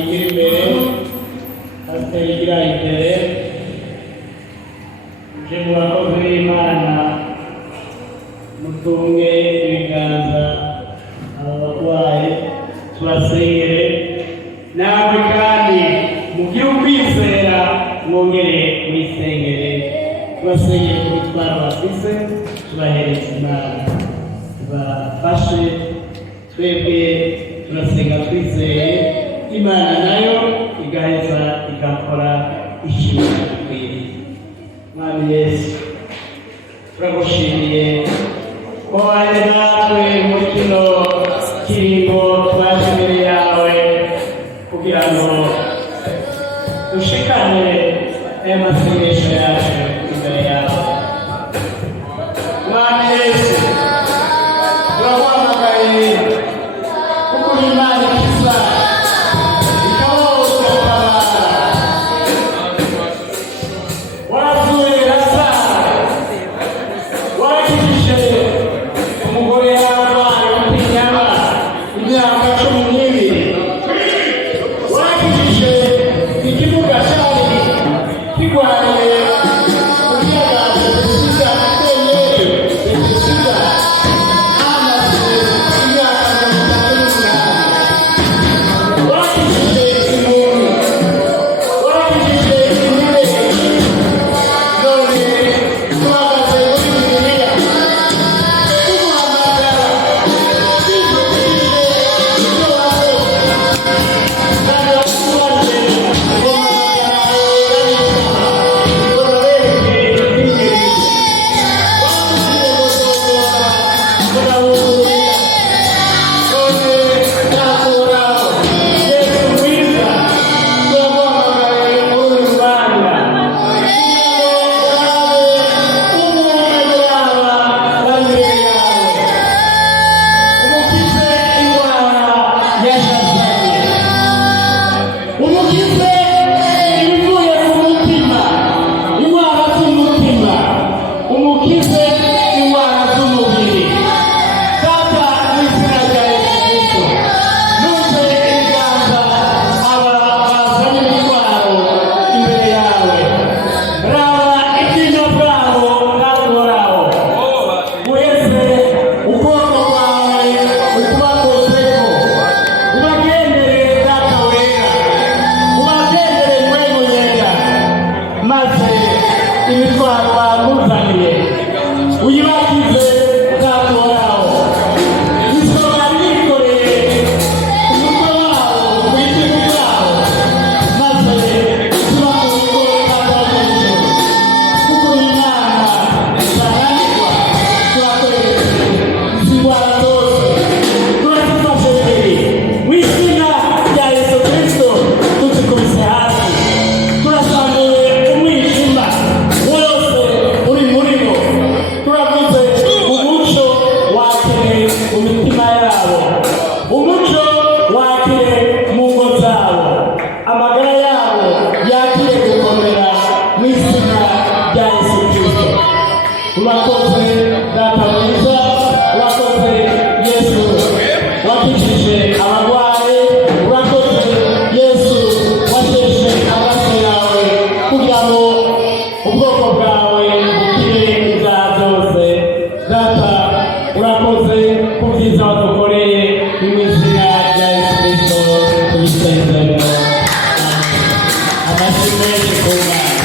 imbere igira imbere je mu bakozi b'Imana mutunge ibiganza aba barwayi tubasengere namwe kandi mugire ukwizera mwongere mwisengere tubasengere ku bitwaro bafise tubahereze Imana tubafashe twebwe turasenga twizeye Imana nayo igaheza igakora ikintu gikwiriye. Mwami Yesu turagushimiye ko ari natwe mu kino kiringo twaje imbere yawe kugira ngo dushikane aya masengesho yacu imbere yawe. Mwami Yesu turaguhamagaye kuko Imana ikiza Amashimwe y'Imana.